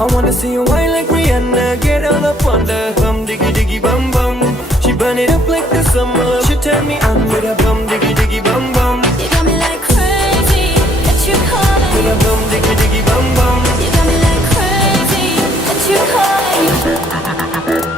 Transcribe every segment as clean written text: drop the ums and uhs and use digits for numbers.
I wanna see you whine like Rihanna, get all up on the bum diggy diggy bum bum. She burn it up like the summer. She turn me on with a bum diggy diggy bum bum. You got me like crazy, that you calling. With a bum diggy diggy bum bum. You got me like crazy, that you calling.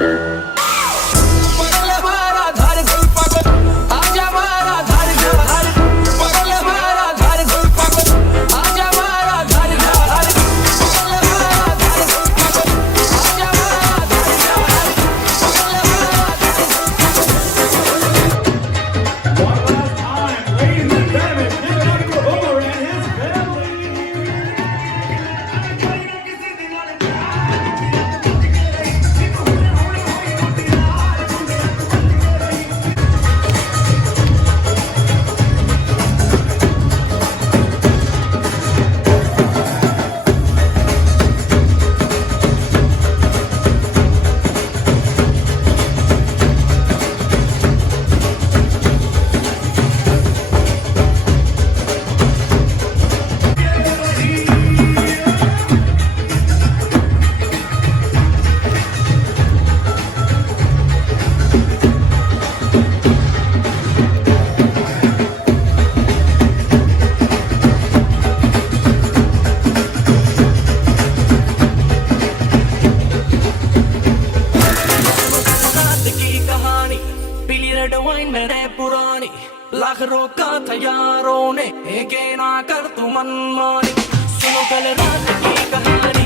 Lakh रोका था यारों ने एक ना कर तू मनमानी सुनो कल रात की कहानी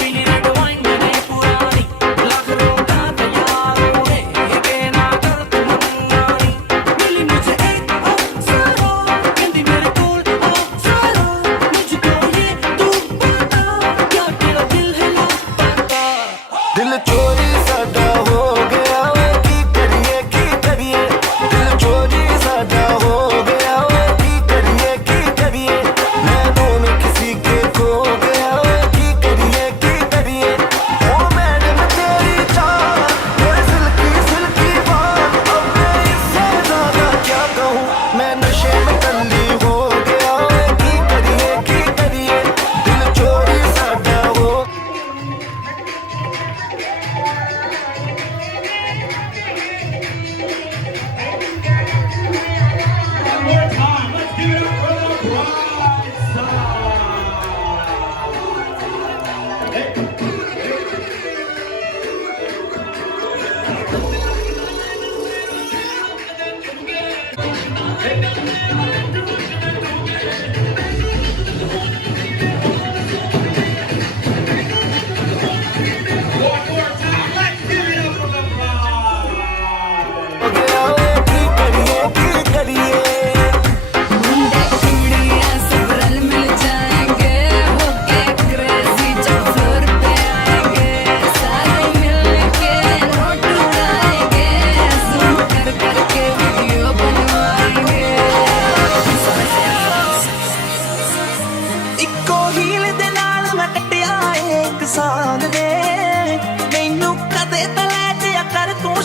पीली रेड वाइन मैंने पुरानी लाख रोका था यारों ने एक ना कर तू मनमानी मिली मुझे एक अवसरों कहती मेरे कोल अवसरों मुझको ये तू बता क्या तेरा दिल है लापता दिल चोरी सादा हो गया वे की करिए दिल चोरी सादा हो गया वे की करिए मैं दोनों किसी के खो गया वे की करिए ओ मैडम तेरी चाल तेरे सिल्की सिल्की बाल अब मैं इससे ज्यादा क्या कहूँ मैं नशे में कंदी हो गया वे की करिए दिल चोरी सादा हो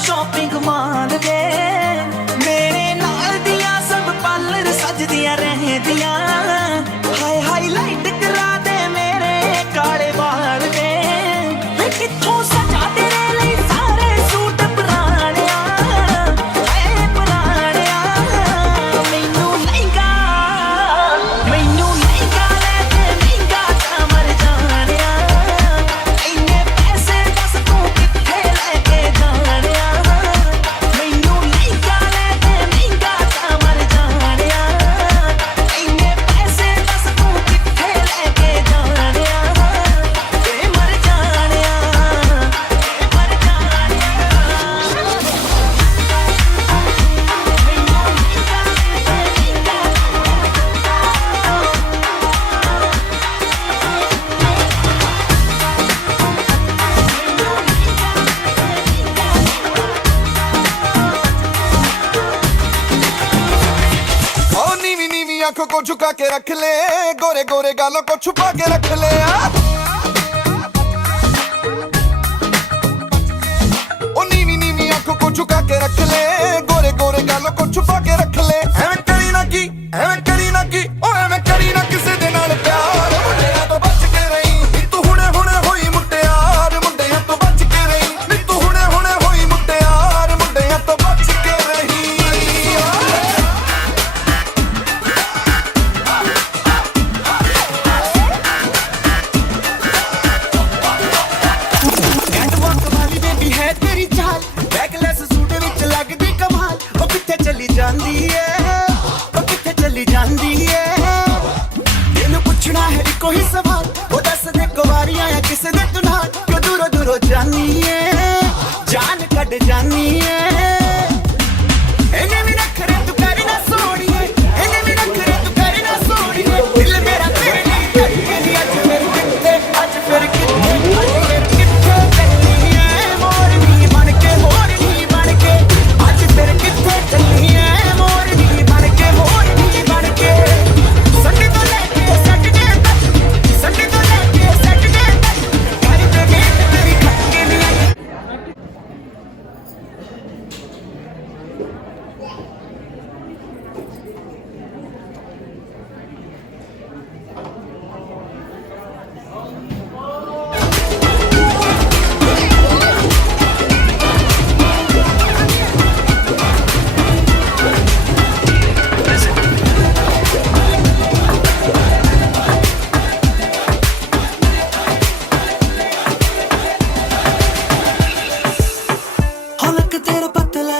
शॉपिंग माल दे मेरे नाल दिया सब पार्लर सजदियां रहदियां हाय हाईलाइट करा दे मेरे काले बाल दे वे किथों सजा तेरे लिए सारे सूट पुराणिया हाय पुराणिया मैनू लहंगा ले ते महंगा ता मर जानिया इन्ने पैसे बस तू किथे लेके जानिया आंखों को झुका के रख ले गोरे गोरे गालों को छुपा के रख ले ओ नीवी नीवी आंखों को झुका के रख ले गोरे गोरे गालों को छुपा के रख ले एवें करी ना की ओ एवें करी ना किसे दे नाल प्यार मुंडिया तो बच के रही तू हुणे हुणे होई मुट्टे अंदरों जानी है जान कट जानी है इन्हें भी नखरे तू करे ना सोनिए इन्हें भी नखरे तू करे ना सोनिए दिल मेरा तेरे लिए धड़के नी आज फिर कितने चलनी है मोरनी बन के आज फिर कितने चलनी है मोरनी बन के संडे तो लेके सैटरडे तक कर दे तेरी खटके नी हलक तेरा पतला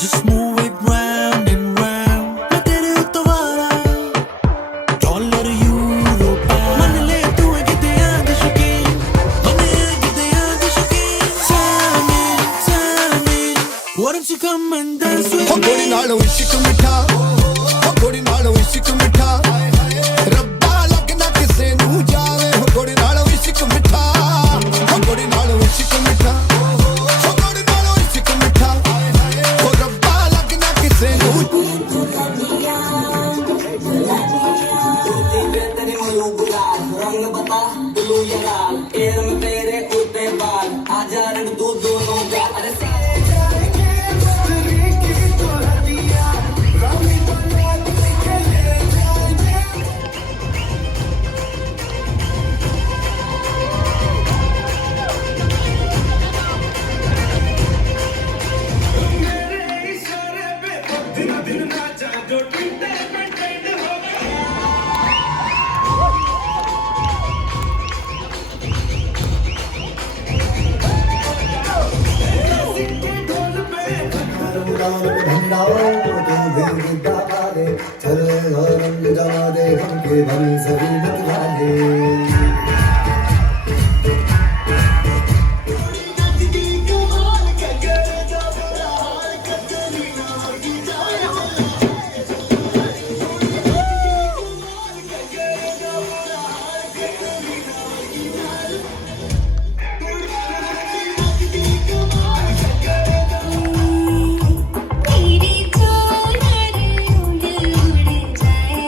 just move it round and round मैं तेरे उतवारा डॉलर यूरो मन ले तू है किते याद शुकी tell me why don't you come and dance with हो गोरी नालों इश्क मिठा हो गोरी नालों इश्क मिठा रब्बा लगना किसे नू जावे हो गोरी नालों इश्क मिठा हो गोरी नालों इश्क मिठा हो गोरी नालों इश्क मिठा हो रब्बा लगना किसे नू तेरी चादर उड़ जाए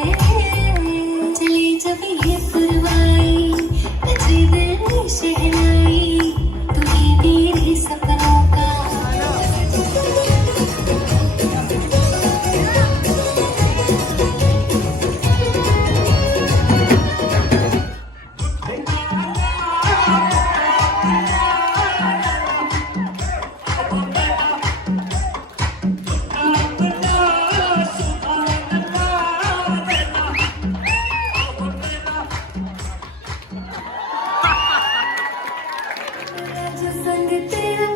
चली जब ये पुरवाई तुझे दिल शहनाई तू ही मेरे सपनों का जो संग तेरा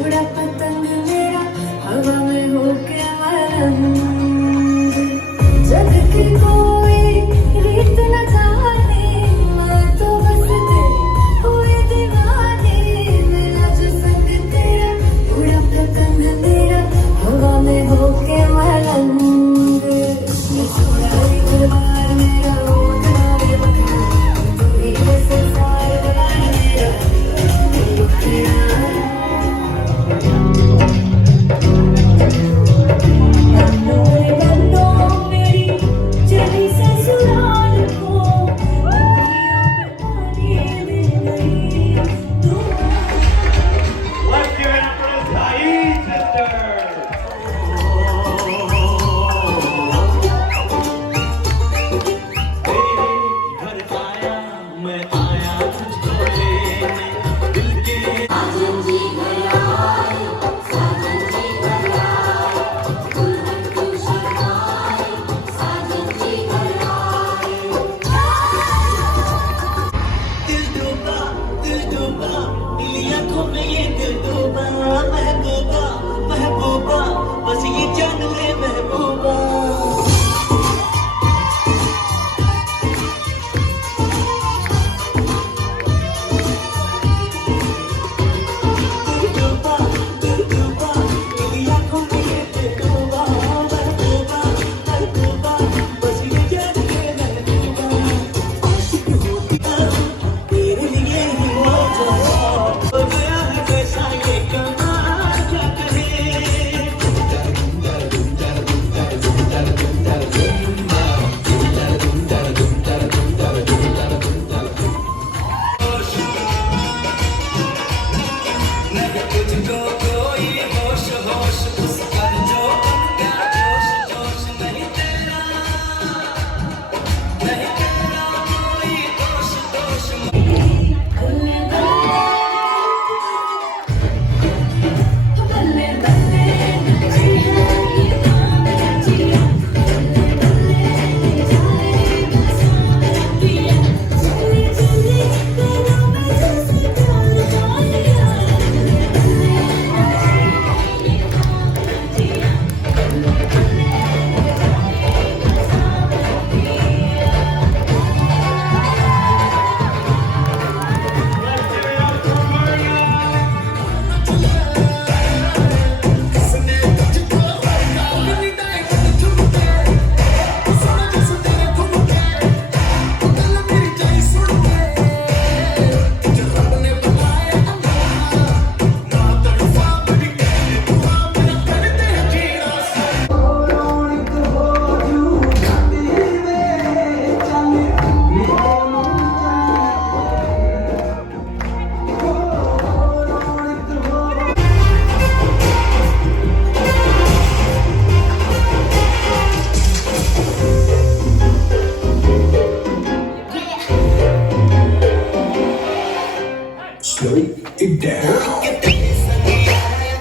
उड़ा पतंग मेरा हवा में हो गया रंग जग की कोई रीत न जाने मैं तो बस तेरे हुए दीवाने मेरा जो संग तेरा उड़ा पतंग मेरा हवा में हो गया रंग छोड़ा एक बार मेरा उठना रे बखना तू ही है संसार वाला मेरा Let's give it up for the Saeed sisters. गया है कैसा ये कमाल क्या कहे तुझको कोई होश होश उस पर जो बन गया जोश जोश नहीं तेरा कोई दोष दोष बल्ले बल्ले बल्ले नची है ये गाँव नचिया बल्ले बल्ले जाए बरसात पिया चली चली तेरा मैं जैसे प्यार आया बल्ले बल्ले नची है ये गाँव नचिया बल्ले बल्ले जाए बरसात पिया Let's give it up for Mario.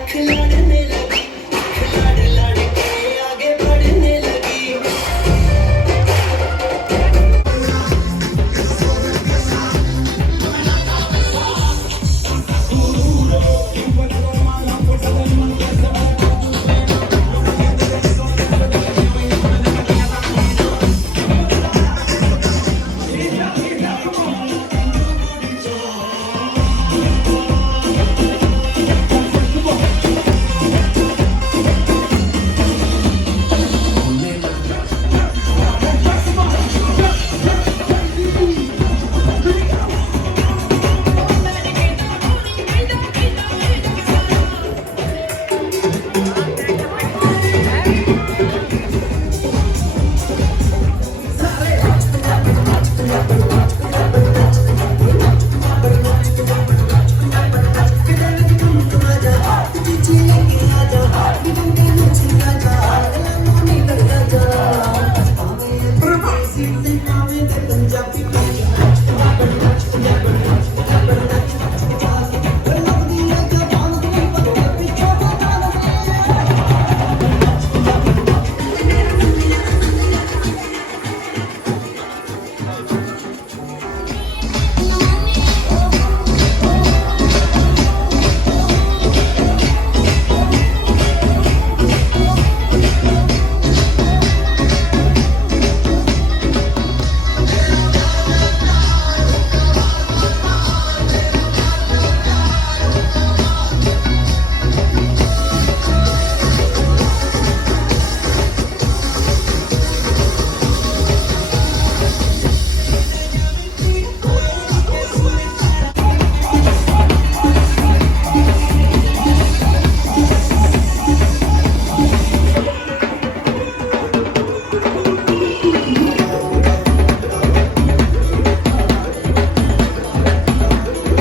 खिलाड़ने लगी खिलाड़ लड़के आगे बढ़ने लगी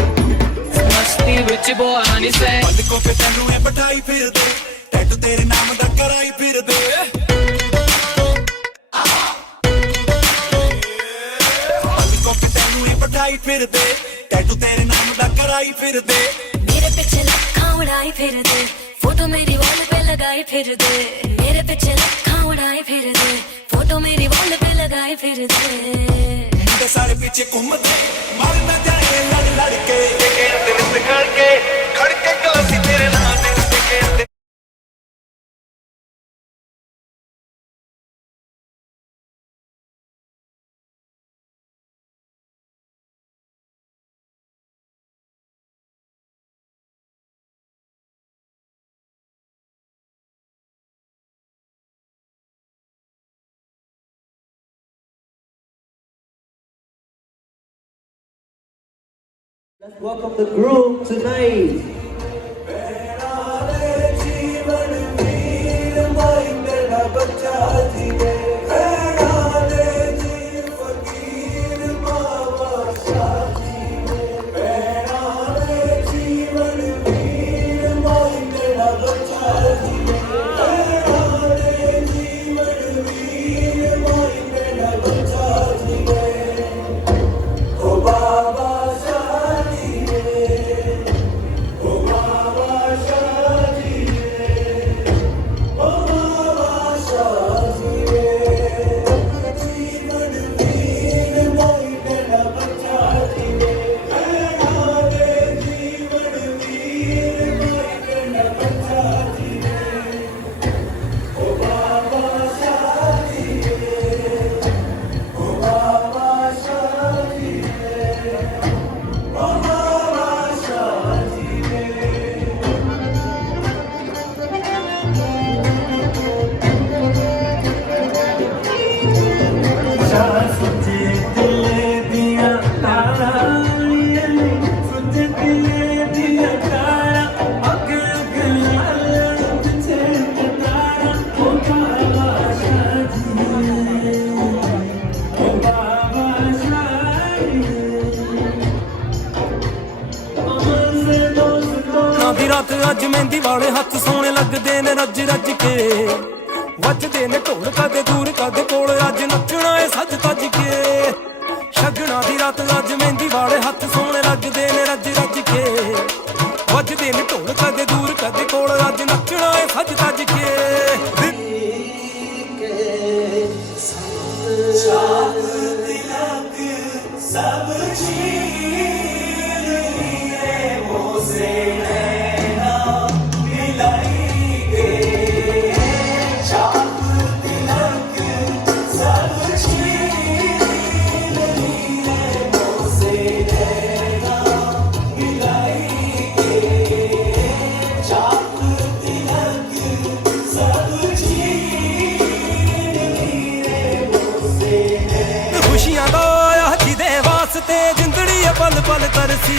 ਮਸਤੀ ਵਿੱਚ ਬੋਆ ਨਹੀਂ ਸੈ ਪਲਕੋਂ ਤੇ ਤੈਨੂੰ ਇਹ ਬਿਠਾਈ ਫਿਰਦੇ ਟੈਟੂ ਤੇਰੇ ਨਾਮ ਦਾ ਕਰਾਈ ਫਿਰਦੇ ਪਲਕੋਂ ਤੇ ਤੈਨੂੰ ਇਹ ਬਿਠਾਈ ਫਿਰਦੇ ਟੈਟੂ ਤੇਰੇ ਨਾਮ ਦਾ ਕਰਾਈ ਫਿਰਦੇ मेरे पीछे लखा उड़ाई फिर दे फोटो मेरी वॉल पे लगाई फिर दे मेरे पीछे लखा उड़ाई फिर दे फोटो मेरी वॉल पे लगाई फिर दे ਮੁੰਡੇ ਸਾਰੇ ਪਿੱਛੇ ਘੁੰਮਦੇ ਮਰ ਨਾ ਜਾਏ ਲੜ ਲੜ ਕੇ ਦਿਲ ਤੇ ਖੜ ਕੇ ਗਲਾਸੀ ਤੇਰੇ ਨਾਂ ਦੇ ਉੱਤੇ Let's welcome the group tonight. ਦੀ ਰਾਤ ਅੱਜ ਮਹਿੰਦੀ ਵਾਲੇ ਹੱਥ ਸੋਹਣੇ ਲੱਗਦੇ ਨੇ ਰੱਜ ਰੱਜ ਕੇ ਵੱਜਦੇ ਨੇ ਢੋਲ ਕਦੇ ਦੂਰ ਕਦੇ ਕੋਲ ਅੱਜ ਨੱਚਣਾ ਏ ਸੱਜ ਤੱਜ ਕੇ ਸ਼ਗਣਾ ਦੀ ਰਾਤ ਅੱਜ ਮਹਿੰਦੀ ਵਾਲੇ ਹੱਥ ਸੋਹਣੇ ਲੱਗਦੇ ਨੇ ਰੱਜ ਰੱਜ ਕੇ ਵੱਜਦੇ ਨੇ ਢੋਲ ਕਦੇ ਦੂਰ ਕਦੇ ਕੋਲ ਅੱਜ ਨੱਚਣਾ ਏ ਸੱਜ ਤੱਜ ਕੇ ਸਭ ਖੁਸ਼ੀਆਂ ਦਾ ਆ ਜਿਹਦੇ ਵਾਸਤੇ ਜ਼ਿੰਦੜੀ ਪਲ ਪਲ ਤਰਸੀ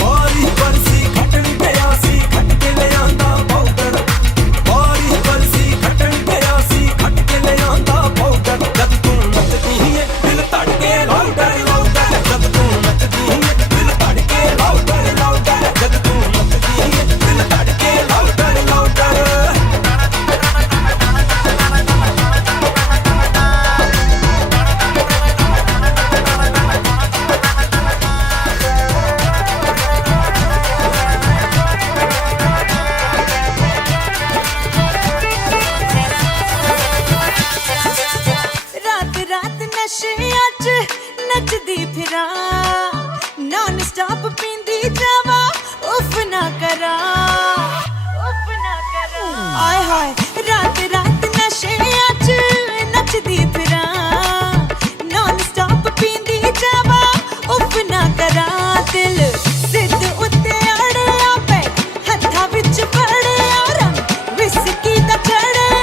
ਬਾਰੀ ਬਰਸੀ ਖੱਟਣ ਪਿਆ ਸੀ ਖੱਟ ਕੇ ਲਿਆਂਦਾ ਪਾਊਡਰ ਬਾਰੀ ਬਰਸੀ ਖੱਟਣ ਪਿਆ ਸੀ ਖੱਟ ਕੇ ਲਿਆਂਦਾ ਪਾਊਡਰ ਜਦ ਤੂੰ ਨੱਚਦੀ ਏ ਦਿਲ ਧੜਕੇ ਲਾਊਡਰ ਲਾਊਡਰ ਜਦ ਤੂੰ ਨੱਚਦੀ ਏ ਦਿਲ ਧੜਕੇ ਲਾਊਡਰ ਲਾਊਡਰ ਜਦ ਤੂੰ ਨੱਚਦੀ ਏ ਦਿਲ ਧੜਕੇ ਲਾਊਡਰ ਲਾਊਡਰ ਰਾਤ ਰਾਤ ਨਸ਼ਿਆਂ 'ਚ ਨੱਚਦੀ ਫਿਰਾਂ ਨੌਨ ਸਟਾਪ ਪੀਂਦੀ ਜਾਵਾਂ ਉਫ ਨਾ ਕਰਾਂ ਆਏ ਹਾਏ ਰਾਤ ਰਾਤ ਨਸ਼ਿਆਂ 'ਚ ਨੱਚਦੀ ਫਿਰਾਂ ਨੌਨ ਸਟਾਪ ਪੀਂਦੀ ਜਾਵਾਂ ਉਫ ਨਾ ਕਰਾਂ ਦਿਲ ਸਿੱਧ ਉੱਤੇ ਅੜਿਆ ਪੈ ਹੱਥਾਂ ਵਿੱਚ ਫੜਿਆ ਰੰਗ ਵਿਸਕੀ ਦਾ ਚੜਿਆ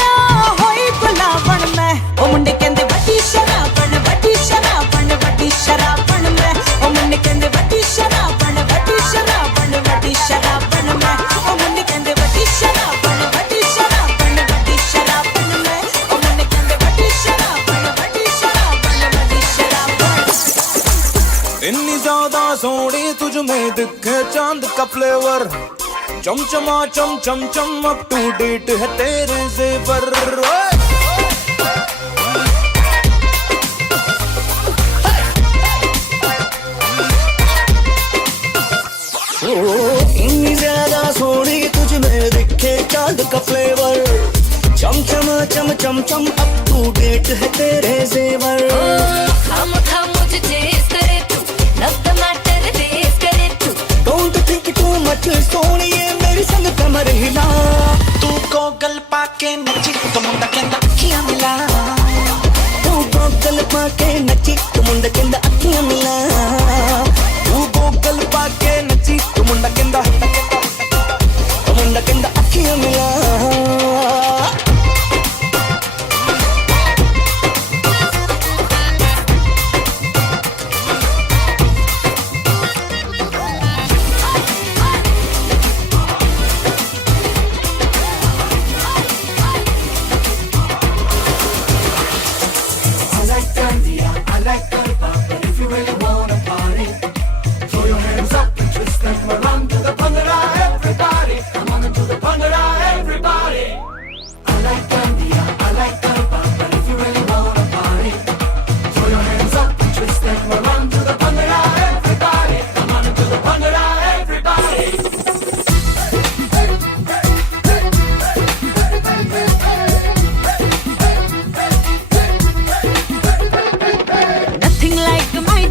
ਹੋਈ ਗੁਲਾਬਣ ਮੈਂ ਉਹ ਮੁੰਡੇ ਕਹਿੰਦੇ ਵੱਡੀ ਸ਼ਰਾਬਣ ਵੱਡੀ ਸ਼ਰਾਬਣ ਵੱਡੀ ਸ਼ਰਾਬਣ ਮੈਂ ਉਹ ਮੁੰਡੇ ਕਹਿੰਦੇ ਵੱਡੀ ਸ਼ਰਾਬਣ ਵੱਡੀ ਸ਼ਰਾਬਣ ਵੱਡੀ ਸ਼ਰਾਬਣ ਮੈਂ ਉਹ ਮੁੰਡੇ ਕਹਿੰਦੇ ਵੱਡੀ ਸ਼ਰਾਬਣ ਵੱਡੀ ਸ਼ਰਾਬਣ ਵੱਡੀ ਸ਼ਰਾਬਣ ਮੈਂ ਉਹ ਮੁੰਡੇ ਕਹਿੰਦੇ ਵੱਡੀ ਸ਼ਰਾਬਣ ਵੱਡੀ ਸ਼ਰਾਬਣ ਵੱਡੀ ਸ਼ਰਾਬਣ इतनी ज्यादा सोनी तुझ में दिखे चांद का फ्लेवर चमचमा चम चम चम अप टू डेट है तेरे जेवर इतनी ज्यादा सोनी तुझ में दिखे चांद का फ्लेवर चमचमा चम चम चम अप टू डेट है तेरे जेवर हम मुझे चेस करे तू लव द मैटर रेस करे तू डोंट थिंक टू मच सोनिए मेरी संग कमर हिला पाके नची तो मुंडा कहंदा अखियां मिला तू गोगल पाके नची तो मुंडा कहंदा अखियां मिला तू गोगल पाके नची तो मुंडा कहंदा अखियां मिला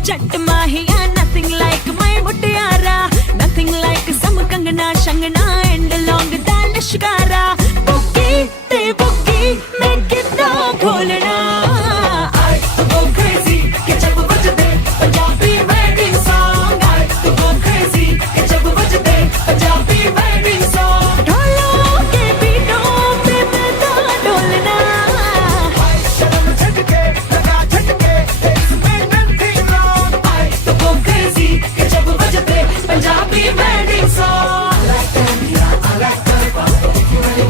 जट माहिया nothing like my मुटियारा nothing like सम कंगना शंगना एंड लॉन्ग दा निशकारा बुकी ते बुकी मैं कितना खोलना I go crazy कि जब बजते Punjabi wedding song I go crazy कि जब बजते पंजाबी वेडिंग सॉन्ग ढोलों के बीटों पे मैं तो ढोलना शर्म झटके लगा झटके कि जब बजते Punjabi wedding song I like India, I like Garbha, but if you really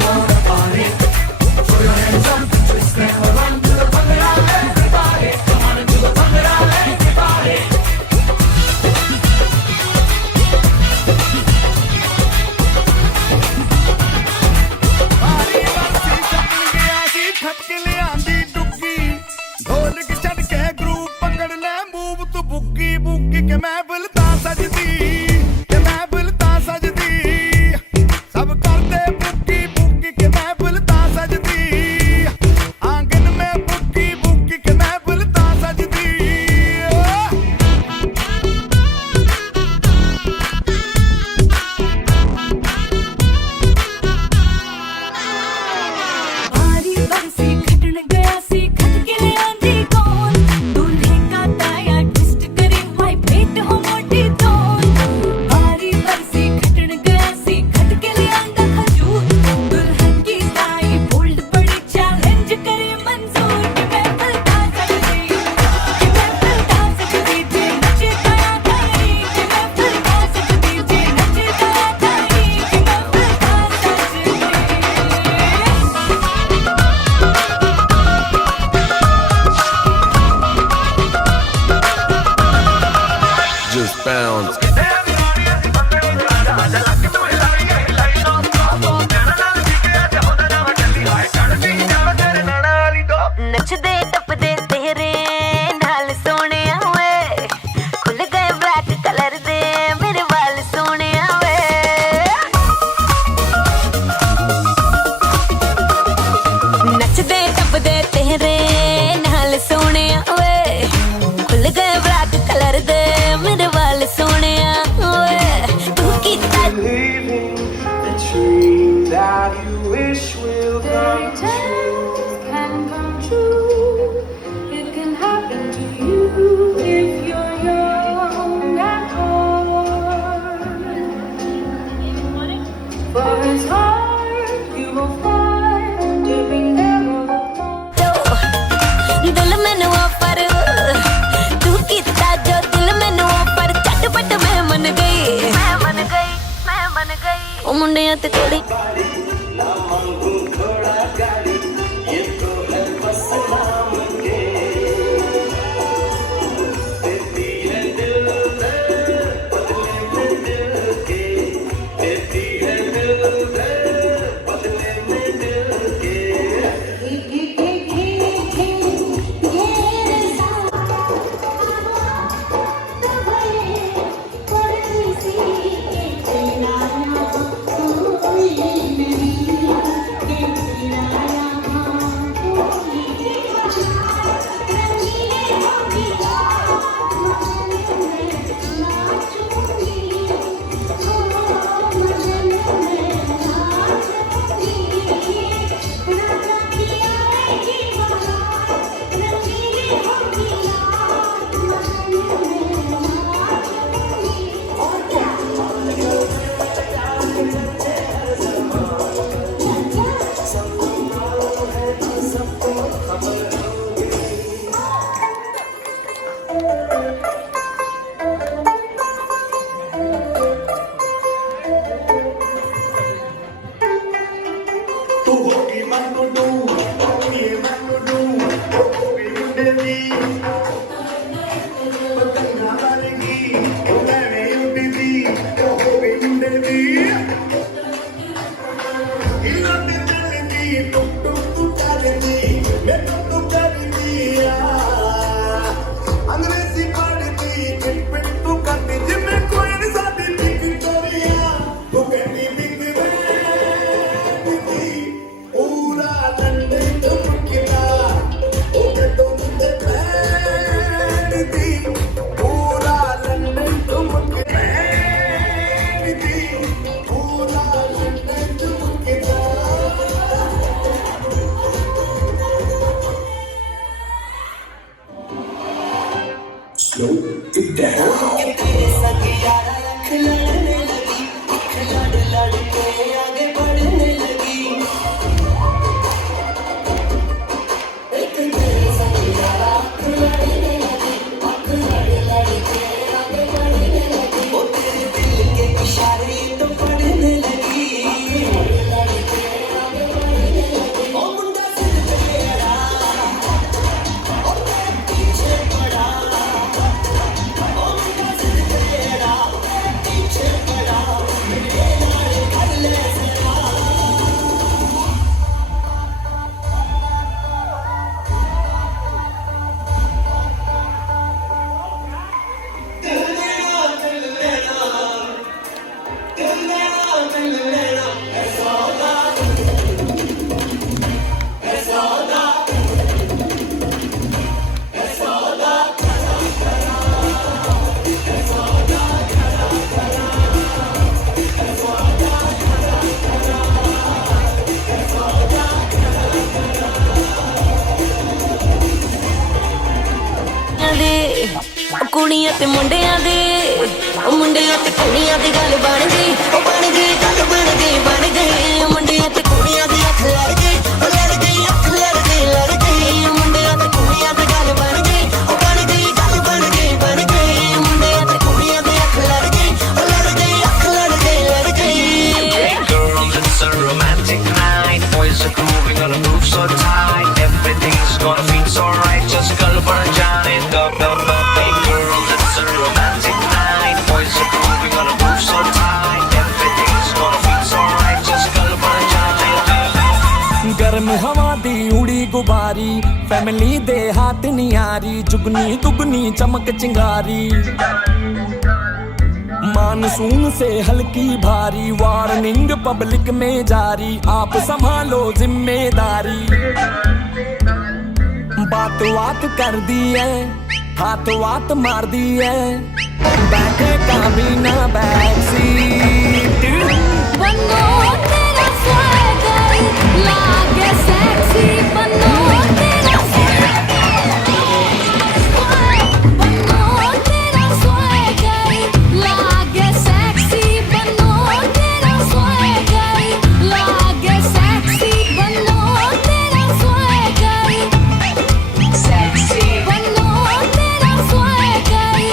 तू होगी मनु डू होगी मनु डू होगी मुंडे दी पतंगा मारेगी मैंने उड़ी दी होगी मुंडे दी इलाके चलती टुक टुक टुक चलती मैं टुक टुक चलती अंग्रेजी पढ़ती चिट पिट तू करती जिम्मे कोई नहीं साथी विक्टोरिया तू कहती बिग वैन पूरा लंदन टुकड़ा ओके तुम दे बैठती पूरा लंदन टुकड़ा बैठती पूरा लंदन टुकड़ा Slow it down. ਕੁੜੀਆਂ ਤੇ ਮੁੰਡਿਆਂ ਦੇ ਉਹ ਮੁੰਡਿਆਂ ਤੇ ਕੁੜੀਆਂ ਦੀ ਗੱਲ ਬਣ ਗਈ ਉਹ ਬਣ ਗਈ ਗੱਲ ਬਣ ਗਈ ਮੁੰਡਿਆਂ ਤੇ ਕੁੜੀਆਂ ਦੀ ਅੱਖ ਲੜ ਗਈ ਉਹ ਲੜ ਗਈ ਅੱਖ ਲੜ ਗਈ ਮੁੰਡਿਆਂ ਤੇ ਕੁੜੀਆਂ ਦੀ ਗੱਲ ਬਣ ਗਈ ਉਹ ਬਣ ਗਈ ਗੱਲ ਬਣ ਗਈ ਮੁੰਡਿਆਂ ਤੇ ਕੁੜੀਆਂ ਦੀ ਅੱਖ ਲੜ ਗਈ ਉਹ ਲੜ ਗਈ ਅੱਖ ਲੜ ਗਈ Hey girls, it's a romantic night. Boys are grooving on a groove so tight. Everything's gonna feel so right. Just girl for Johnny, go, go, go. Hey girls, it's a romantic night. Boys are grooving on a groove so tight. Everything's gonna feel so right. Just girl for Johnny, ਗਰਮ ਹਵਾ ਦੀ ਉੜੀ ਗੁਬਾਰੀ family ਦੇ ਹੱਥ ਨਿਆਰੀ ਜੁਗਨੀ ਦੁਗਨੀ ਚਮਕ ਚਿੰਗਾਰੀ monsoon से हल्की भारी warning public में जारी आप संभालो जिम्मेदारी बात बात कर दी है हाथ वात मार दी है बैठे का बिना बैक सीट बनो तेरा swagger लागे sexy बनो तेरा बनो तेरा swagger लागे sexy बनो तेरा swagger लागे sexy बनो तेरा swagger sexy बनो तेरा swagger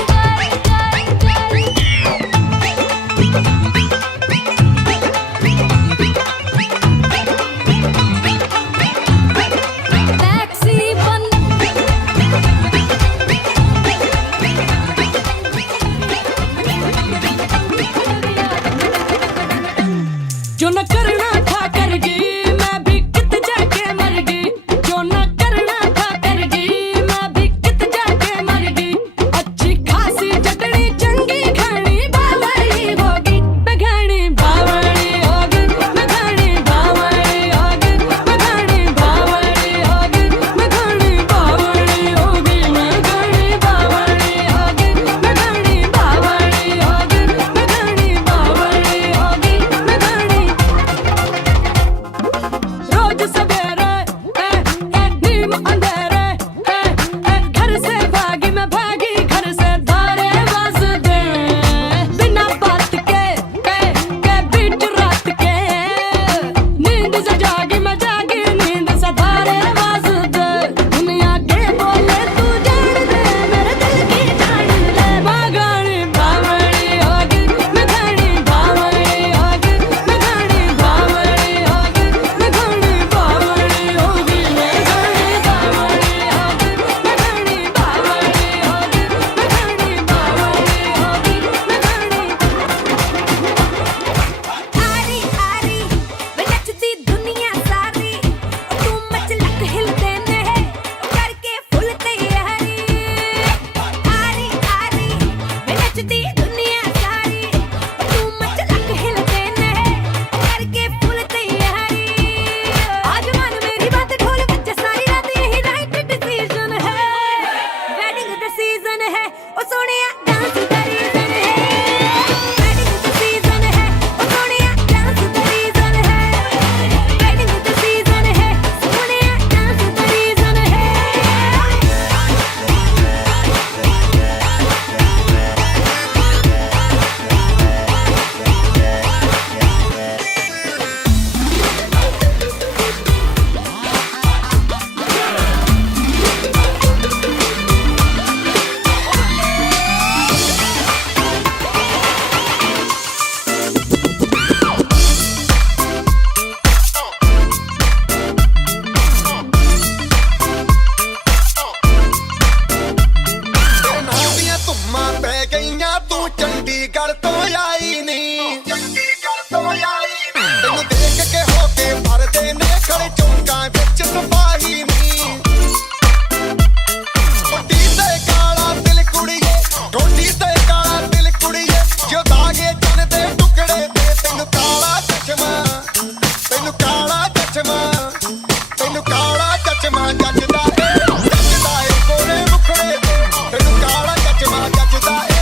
ਤੈਨੂੰ ਕਾਲਾ ਚਚਮਾ ਜੱਜਦਾ ਏ ਜੱਜਦਾ ਏ ਕੋਲੇ ਮੁਖੜੇ ਤੇ ਤੈਨੂੰ ਕਾਲਾ ਚਚਮਾ ਜੱਜਦਾ ਏ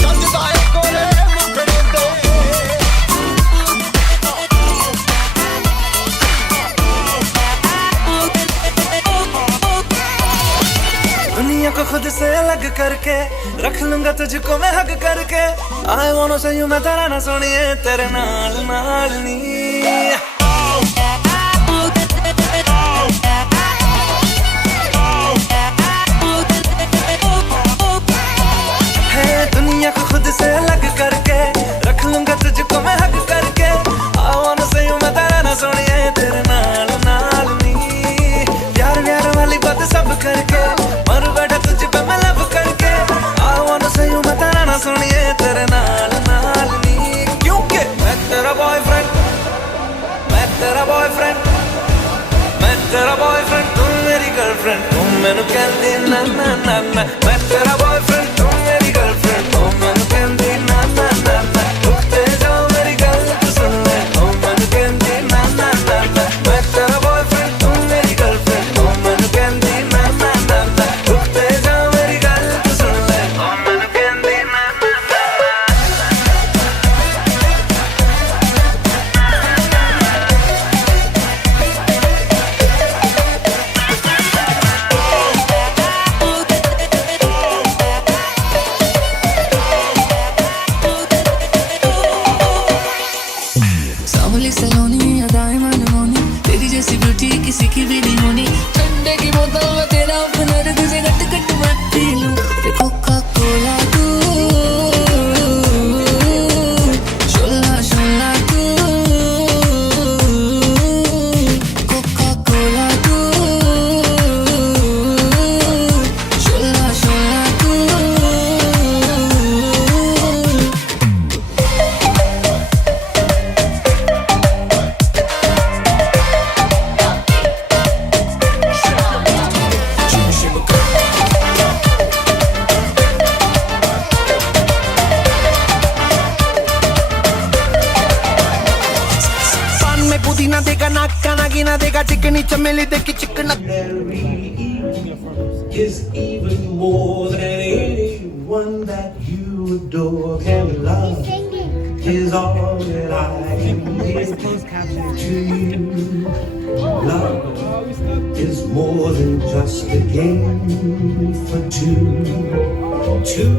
ਜੱਜਦਾ ਏ ਕੋਲੇ ਮੁਖੜੇ ਤੇ दुनिया को खुद से अलग करके रख लूंगा तुझको मैं हक करके आई वांट टू से यू मैं तेरा ना सुनिए तेरे नाल नाल नी है दुनिया को खुद से अलग करके रख लूंगा तुझको मैं हक करके आई वांट टू से यू मैं तेरा ना सुनिए तेरे नाल नाल नी प्यार प्यार वाली बात सब करके सुनिए तेरे नाल नाल नी क्योंकि मैं तेरा बॉयफ्रेंड मैं तेरा बॉयफ्रेंड तुम मेरी गर्लफ्रेंड तुम मैनू कहंदी ना ना ना ना मैं तेरा बॉयफ्रेंड तुम मेरी गर्लफ्रेंड तुम मैनू कहंदी ना ना ना ना उठते जाओ मेरी गल तू सुन ले तुम मैनू कहंदी ना ना ना ना मैं तेरा बॉयफ्रेंड तुम मेरी गर्लफ्रेंड तुम मैनू कहंदी ना ना ना ना उठते जाओ मेरी गल तू सुन ले तुम मैनू कहंदी ना सावली सलोनी अदाएं मनमोनी तेरी जैसी ब्यूटी किसी की भी नहीं होनी ठंडे की बोतल में तेरा अपना तुझे गट गट मत पी लूं कोका कोला तू शोला शोला तू कोका कोला तू शोला शोला तू पुदीना देगा नाका नागिना देगा चिकनी चमेली देखी चिकना is even more than anyone that you adore can love is all that I can give to you. Love is more than just a game for two. Two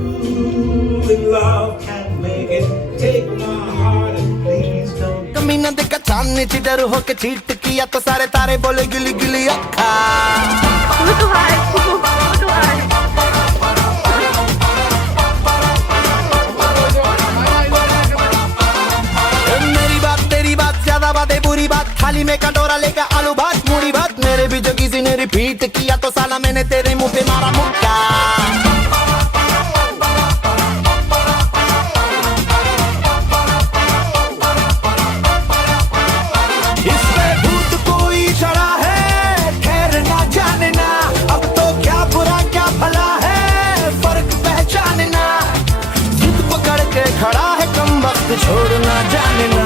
in love can make it. Take my heart and please don't. कमीना देखा चांदनी ची डर होके cheat किया तो सारे तारे बोले गिली गिली अक्खा मेरी बात तेरी बात ज्यादा बातें बुरी बात थाली में कटोरा लेकर आलू भात मूड़ी भात मेरे भी जो किसी ने रिपीट किया तो साला मैंने तेरे मुंह पे मारा मुक्का छोड़ना जानना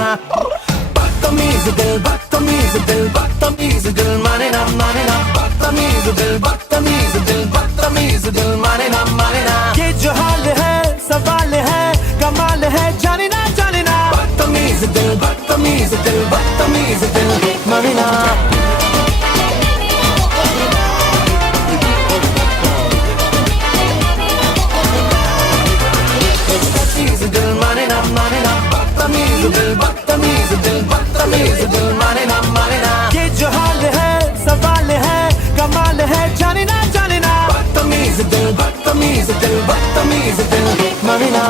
बदतमीज दिल बदतमीज दिल बदतमीज दिल माने ना बदतमीज दिल बदतमीज दिल बदतमीज दिल माने ना ये जो हाल है सवाल है कमाल है जाने ना बदतमीज दिल बदतमीज दिल बदतमीज दिल माने ना दिल माने ना ये जो हाल है सवाल है कमाल है जाने ना बदतमीज दिल बदतमीज दिल माने ना